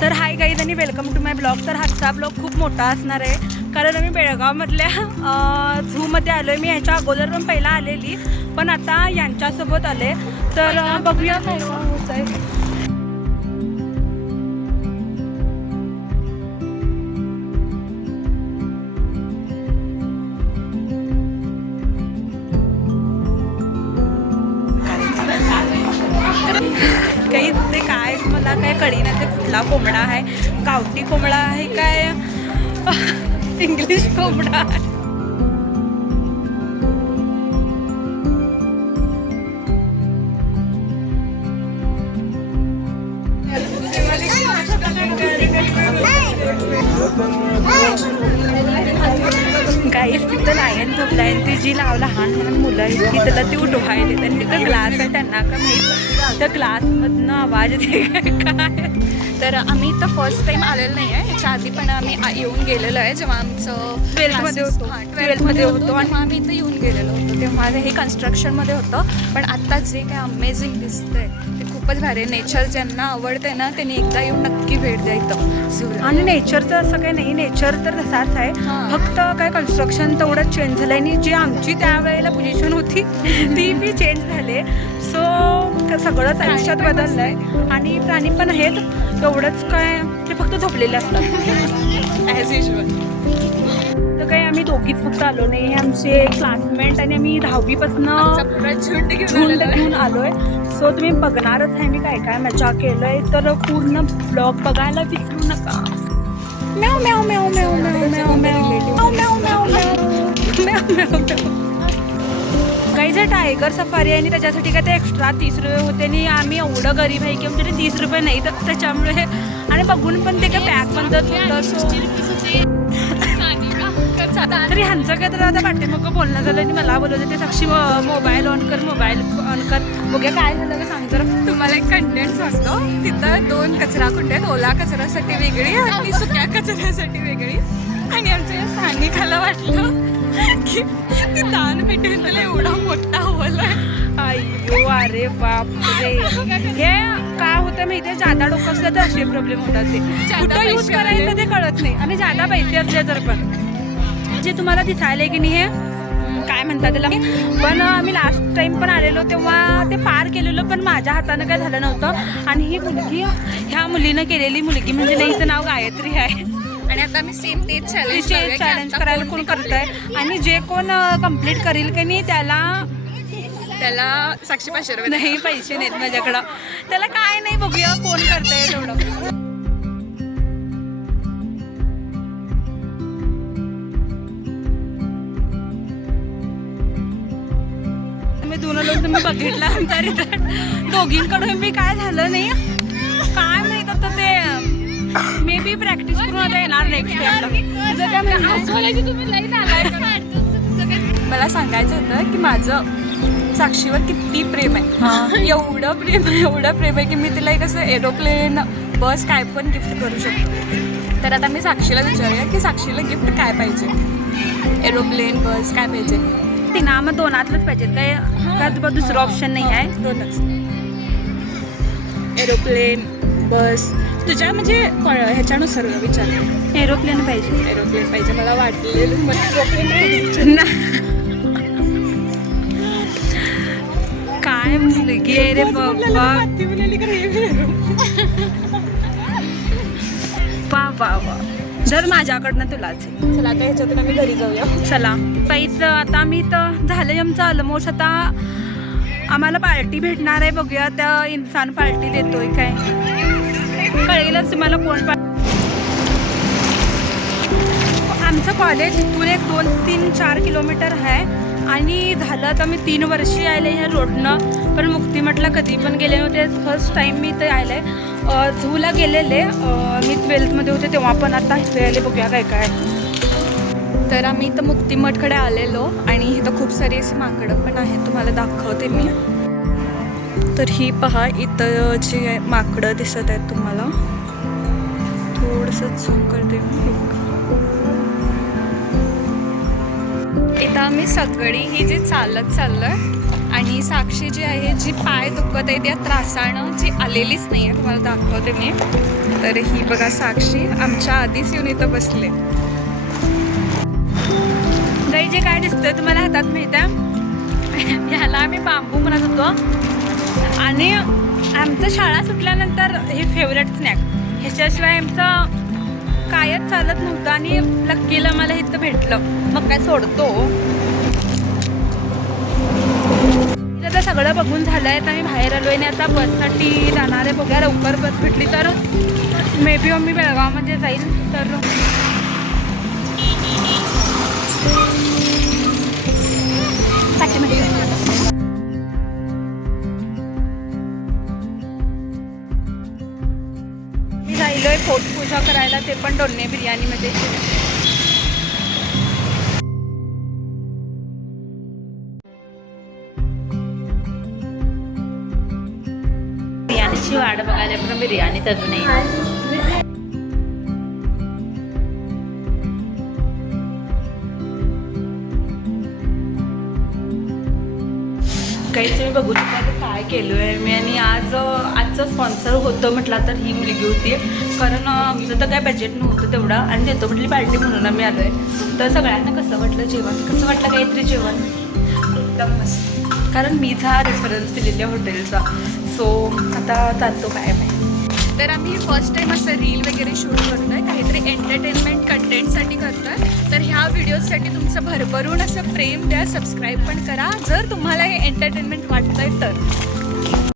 तर hi guys आणि welcome to my blog. तर हाचा ब्लॉग खूप मोठा असणार आहे कारण आम्ही बेळगावमधल्या झूमध्ये आलो आहे. मी ह्याच्या अगोदर पण पहिला आलेली, पण आता यांच्यासोबत आले. तर बघूया काय होत आहे. काही ते काय मला काय कळीना ते कुठला कोंबडा आहे, गावठी कोंबडा आहे काय इंग्लिश कोंबडा आहे. गाईस तिथं लायन झोपलाय आणि ती जी लहान मुलं आहेत की त्याला ती उठवायला आणि तिथं ग्लास आहे. त्यांना का माहीत त्या ग्लासमधनं आवाज येते काय. तर आम्ही इथं फर्स्ट टाइम आलेलो नाही आहे. ह्याच्या आधी पण आम्ही येऊन गेलेलो आहे जेव्हा आमचं 12th होतो. 12th होतो आणि आम्ही इथं येऊन गेलेलो होतो तेव्हा हे कन्स्ट्रक्शनमध्ये होतं. पण आत्ता जे काय अमेझिंग दिसतंय ते खूपच भारी आहे. नेचर ज्यांना आवडते ना त्यांनी एकदा येऊन नक्की भेट द्या इथं. आणि नेचरचं असं काही नाही, नेचर तर तसाच आहे, फक्त काय कन्स्ट्रक्शन तेवढंच चेंज झालं आणि जी आमची त्यावेळेला पोझिशन होती ती बी चेंज झाले. सो सगळंच आयुष्यात बदललं आहे आणि प्राणी पण आहेत. तेवढंच काय ते फक्त झोपलेले असतात ॲज युजल. तर काही आम्ही दोघीच फक्त आलो नाही, हे आमचे क्लासमेट आणि आम्ही 10वीपासनं झुंड झुंड घेऊन आलोय. सो तुम्ही बघणारच आहे मी काय काय मजा केलंय. तर पूर्ण ब्लॉग बघायला विसरू नका. म्याव म्याव म्याव म्याव म्याव म्याव म्याव म्याव म्याव म्याव. काही जे टायगर सफारी आहे आणि त्याच्यासाठी काय ते एक्स्ट्रा 30 रुपये होते आणि आम्ही एवढं गरीब आहे की आमच्याकडे 30 रुपये नाही, तर त्याच्यामुळे आणि बघून पण ते काय पॅक पण जात होतं. तरी ह्यांचं काय तर आता पाठीमागं बोलणं झालं आणि मला बोलवलं ते साक्षी मोबाईल ऑन कर, मोबाईल ऑन कर. बघूया काय झालं का सांग जरा. तुम्हाला एक कंटेंट सांगतो. तिथं 2 कचरा कुंडी आहेत, ओला कचऱ्यासाठी वेगळी आणि सुक्या कचऱ्यासाठी वेगळी. आणि आमच्या स्थानिकाला वाटलं की ती दान पेटून त्याला एवढा मोठा होल आहे. अय्यो अरे बाप रे. हे काय होतं माहिती आहे, जादा डोकं असलं तर असे प्रॉब्लेम होतात. ते कुठं यूज करायचं ते कळत नाही आणि जादा पैसे असले तर पण जे तुम्हाला दिसायला की नाही हे काय म्हणतात त्याला. पण मी लास्ट टाइम पण आलेलो तेव्हा ते पार केलेलं, पण माझ्या हातानं काय झालं नव्हतं. आणि ही मुलगी ह्या मुलीनं केलेली मुलगी म्हणजे हिचं नाव गायत्री आहे. आणि आता मी सेम तेच चॅलेंज करायला कोण करताय आणि जे कोण कम्प्लीट करेल की नाही त्याला 500 रुपये नाही, पैसे नाहीत माझ्याकडं. त्याला काय नाही, बघूया कोण करताय तेवढं. मी दोन लोक तुम्ही बघितला तरी दोघींकडून मी काय झालं नाही काय माहित. आता ते मे बी प्रॅक्टिस करून आता येणार नेक्स्ट टाइमला. मला सांगायचं होतं की माझं साक्षीवर किती प्रेम आहे. एवढं प्रेम आहे की मी तिला एक असं एरोप्लेन, बस काय पण गिफ्ट करू शकतो. तर आता मी साक्षीला विचारूया की साक्षीला गिफ्ट काय पाहिजे. एरोप्लेन, बस काय पाहिजे. ते ना मग दोनातलंच पाहिजेत काय का दुसरं ऑप्शन नाही आहे. दोनच. एरोप्लेन, बस तुझ्या म्हणजे ह्याच्यानुसार विचार. एरोप्लेन पाहिजे. एरोप्लेन पाहिजे. मला वाटलेलं एरोप्लेन काय मुलगी आहे रे बाबा. वा जर माझ्याकडनं तुलाच. चला आता ह्याच्यातून आम्ही घरी जाऊया. चला पैस आता मी तर झालं आमचं ऑलमोस्ट. आता आम्हाला पार्टी भेटणार आहे, बघूया त्या इन्सान पार्टी देतोय काय कळेलच तुम्हाला कोण. आमचं कॉलेज इथून एक 2-3-4 किलोमीटर आहे आणि झालं तर मी 3 वर्षी आले ह्या रोडनं. पण मुक्तिमठला कधी पण गेले नव्हते, फर्स्ट टाईम मी इथे आले. झूला गेलेले मी 12th होते तेव्हा, पण आता इथे आले. बघूया काय काय. तर आम्ही इथं मुक्तिमठकडे आलेलो आणि इथं खूप सारी अशी माकडं पण आहेत, तुम्हाला दाखवते मी. तर ही पहा इथं जी माकडं दिसत आहेत तुम्हाला, थोडंसं झूम करते मी. इथं आम्ही सगळी ही जी चालत चाललोय आणि साक्षी जी आहे, जी पाय दुखत आहे त्या त्रासानं जी आलेलीच नाही आहे, तुम्हाला दाखवते मी. तर ही बघा साक्षी आमच्या आधीच येऊन इथं बसले. गाई जे काय दिसतंय तुम्हाला हातात माहित आहे, ह्याला आम्ही बांबू म्हणत होतो. आणि आमचं शाळा सुटल्यानंतर हे फेवरेट स्नॅक, ह्याच्याशिवाय आमचं कायच चालत नव्हतं. आणि लक्कीला मला इथं भेटलं, मग काय सोडतो. आता सगळं बघून झालं आहे, तर आम्ही बाहेर आलो आहे आणि आता बससाठी जाणार आहे. बघा लवकर बस भेटली तर मे बी मी बेळगावमध्ये जाईल. तर मी जायलोय पोटपूजा करायला, ते पण डोलणे बिर्याणीमध्ये. बिर्याणीची वाट बघायला पण बिर्याणी तर नाही. काही तुम्ही बघू शकता की काय केलो आहे मी. आणि आजचं स्पॉन्सर होतं म्हटलं तर ही मुलगी होती, कारण आमचं तर काय बजेट नव्हतं तेवढं. आणि देतो म्हटली पार्टी म्हणून आम्ही आलो आहे. तर सगळ्यांना कसं वाटलं जेवण, कसं वाटलं काहीतरी जेवण एकदम मस्त, कारण मीच हा रेफरन्स दिलेल्या हॉटेलचा. सो आता जातो काय माहिती. तर आम्ही फर्स्ट टाइम असं रील वगैरे शूट करतोय, काहीतरी एंटरटेनमेंट कंटेंटसाठी करतोय. तर ह्या व्हिडिओसाठी तुमचं भरभरून असं प्रेम द्या, सबस्क्राईब पण करा जर तुम्हाला हे एंटरटेनमेंट वाटतंय तर.